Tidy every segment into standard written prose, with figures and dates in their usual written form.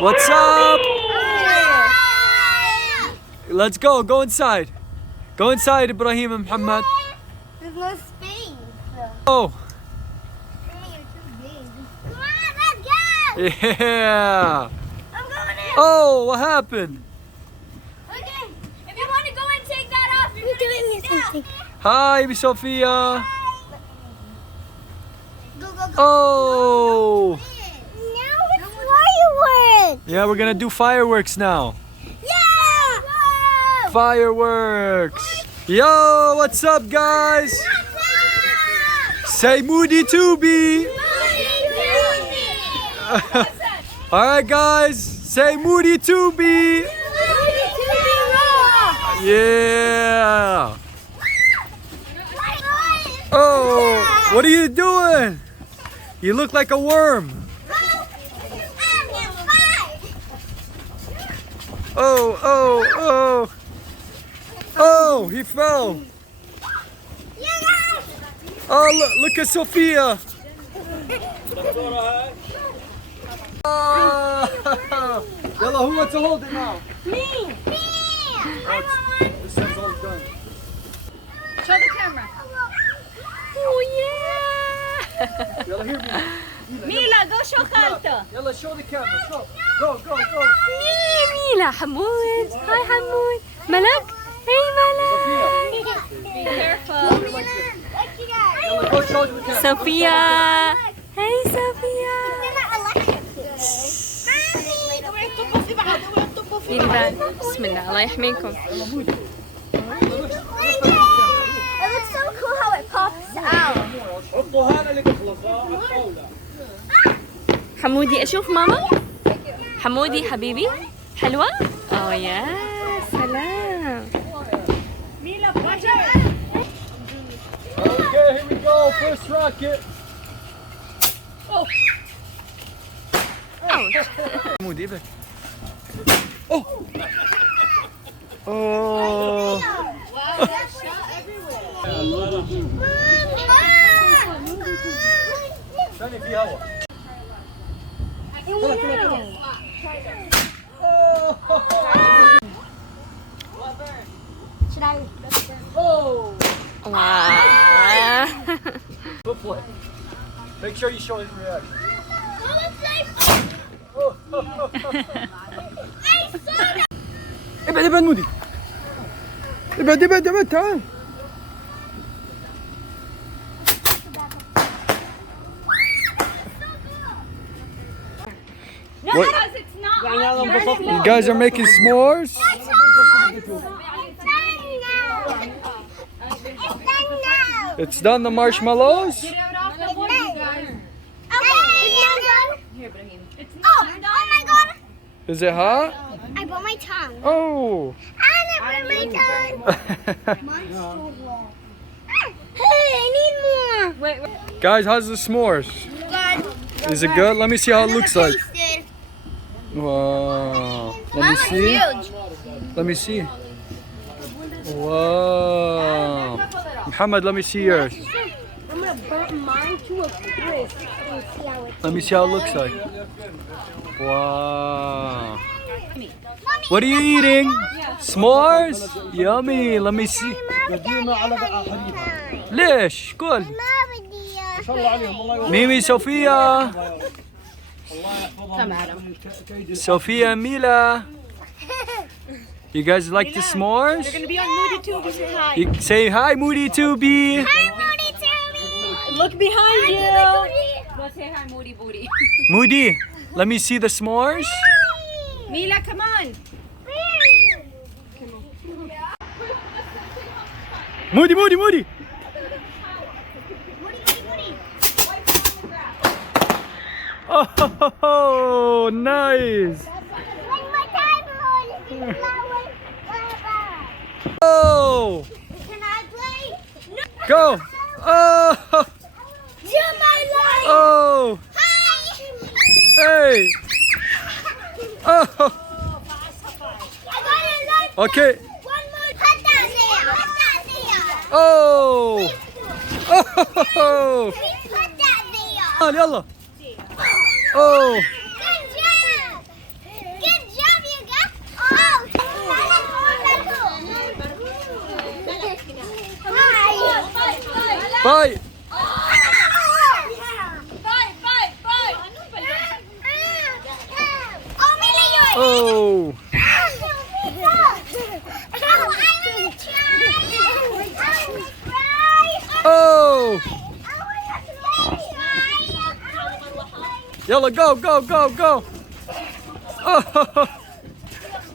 What's up? Let's go. Go inside. Go inside, Ibrahim and Muhammad. There's no space. Oh. You're too big. Come on, let's go. Yeah. I'm going in. Oh, what happened? Okay. If you want to go and take that off, you're going to get something. Hi, Sophia. Go, go, go. Oh. Now it's fireworks. Yeah, we're gonna do fireworks now. Yeah. Whoa. Fireworks. Yo, what's up, guys? Say Moody Tubey. All right, guys. Say Moody Tubey. Yeah. Oh, what are you doing? You look like a worm. Oh, oh, oh. Oh, he fell. Oh, look at Sophia. Yalla, who wants to hold it now? Me. This is all done. Show the camera. Oh yeah. Yalla, here, Mila, go show Khalta. Yalla, show the camera. Show. Go, go, go. Mila, Hamoud. Hi, Hamoud. Malak. Hey, Malak. Be careful. Yalla, go show the camera. Sophia. Hey, Sophia. بسم الله الله يحميكم. It looks so cool how it pops out. حمودي أشوف ماما. حمودي حبيبي. حلوة؟ أوه يا سلام. Okay, here we go. First rocket. Moody, even. Oh. Oh. ثاني في هواء. Should I? Oh. Wow. Good play. Make sure you show his reaction. ابعد ابعد مودي. ابعد ابعد ابعد تعال. No, because it's not. You guys are making s'mores? It's done, the marshmallows? Oh my god! Is it hot? I brought my tongue. Oh. I brought my tongue. Hey, I need more. Wait. Guys, how's the s'mores? Is it good? Let me see how it looks like. Wow. Let me see. Let me see. Wow. Muhammad, let me see yours. I'm gonna burn mine to a crisp and see how it. Let me see how it looks like. Wow. What are you eating? S'mores? Yummy. Let me see. ليش؟ قول. Mimi, Sophia. Sophia and Mila. You guys like the s'mores? You're gonna be on Moody Tubey. Say hi. You say hi, Moody Tubey. Hi, Moody Tubey. Look behind you. Go say hi, Moody Booty. Moody, let me see the s'mores. Mila, come on. Moody, Moody, Moody. Oh, nice. One more time, Moody. Oh, Can I play? No. go. Oh, Do my life. oh, Hi. hey. Oh, I got a life. okay. One more. Put that there. Put that there. Oh, oh. Put that there. يلا. Oh, Good job. Fight. Oh. Oh. Yalla, go, go, go, go. Oh.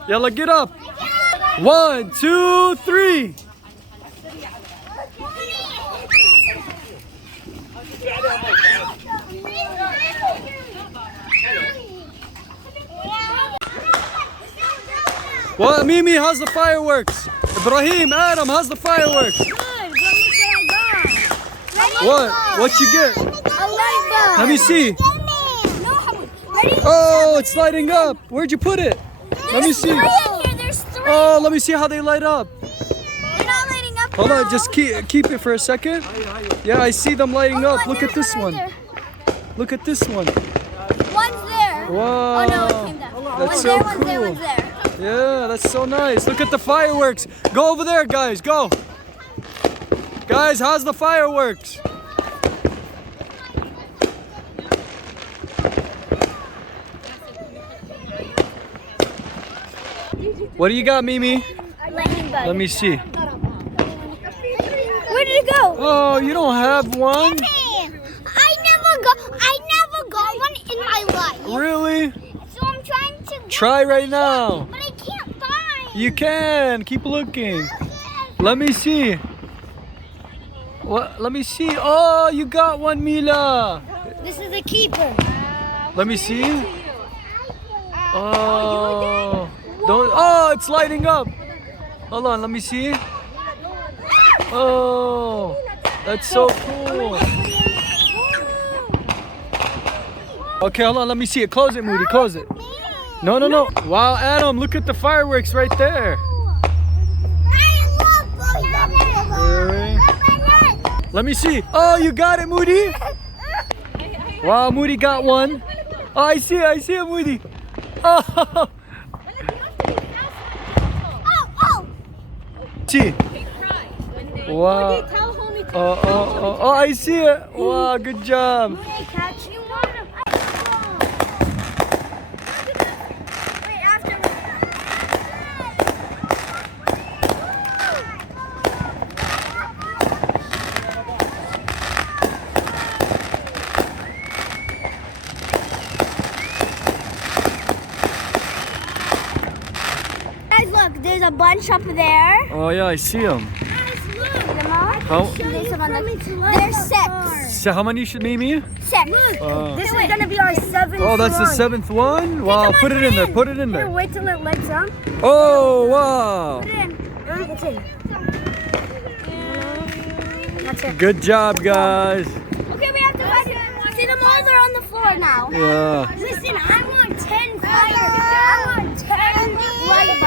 Yalla, get up. 1, 2, 3. What, Mimi, how's the fireworks? Ibrahim, Adam, how's the fireworks? Good, but look what I got. What? What you get? A light bulb. Let me see. Ready? Oh, it's lighting up. Where'd you put it? Let me see. There's three. Oh, let me see how they light up. They're not lighting up. Hold on, now. just keep it for a second. Yeah, I see them lighting up. Look at this one. Look at this one. One's there. Wow. Oh no, it came down. That's One's so there, one's there, cool. one's there. Yeah, that's so nice. Look at the fireworks. Go over there, guys. Go. Guys, how's the fireworks? What do you got, Mimi? Lightning bug. Let me see. Where did it go? Oh, you don't have one? I never got one in my life. Really? So I'm trying to get Try right now. but I can't find. You can. Keep looking. Let me see. What? Let me see. Oh, you got one, Mila. This is a keeper. Let me see. Oh. Don't. Oh, it's lighting up. Hold on. Let me see. Oh, that's so cool. Okay, hold on. Let me see it. Close it, Moody. Close it. No, no, no. Wow, Adam, look at the fireworks right there. Really? Let me see. Oh, you got it, Moody. Wow, Moody got one. Oh, I see it. I see it, Moody. Oh. See. Wow. Oh, I see it. Wow, good job. Catch you one. Wait, after. Guys, look, there's a bunch up there. Oh, yeah, I see them. How? There's six. So how many should Mimi? Six. This is gonna be our seventh. Oh, that's the seventh one? Wow, put it in there. Put it in there. Wait till it lights up. Oh, wow. Good job, guys. Okay, we have to find it. See, them all are on the floor now. Yeah. Listen, I want 10 fire. I want 10 light